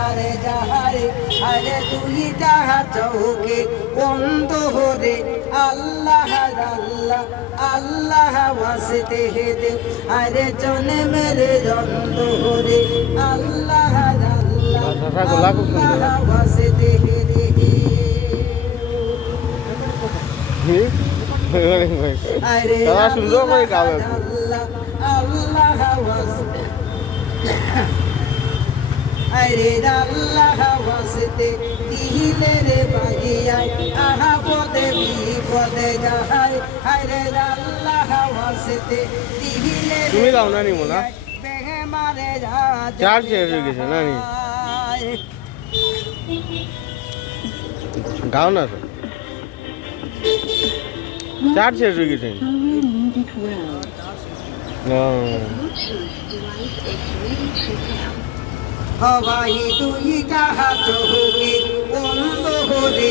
যারে যাহারে আরে তুই যাহা চৌকে বন্ধ হরে আল্লাহ আল্লাহ আল্লাহ ওয়াসতে দে আরে জনে মেরে জন্দ হরে আল্লাহ আল্লাহ আল্লাহ ওয়াসতে দে তারা সুন্দর করে গাবে আল্লাহ ওয়াসতে আরে আল্লাহ ওয়াসতে দিলে রে বাগিয়াই আহা পদে বিপদে যাহাই আরে আল্লাহ ওয়াসতে দিলে তুমি দাও না নিমো না বেহে মারে যা চার শেষ হয়ে গেছে না নি গাও না চার শেষ হয়ে গেছে হবাই তুই যাহা চৌকে বন্ধ হরে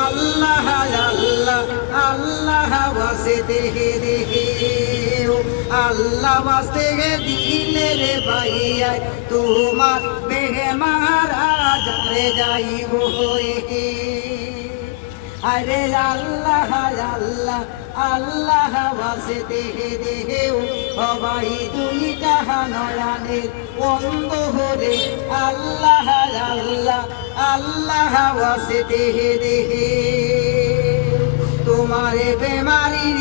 আল্লাহ আল্লাহ আল্লাহ ওয়াসতে রে আল্লাহ ওয়াসতে দিলে রে ভাইয়া তোমার বেহমারা যারে যাইব হয়ে আরে আল্লাহ আল্লাহ আল্লাহ ওয়াসতে দেহেও সবাই তুই যাহা নয়নের বন্ধ হরে আল্লাহ আল্লাহ আল্লাহ ওয়াসতে দেহে তোমারে বেমারির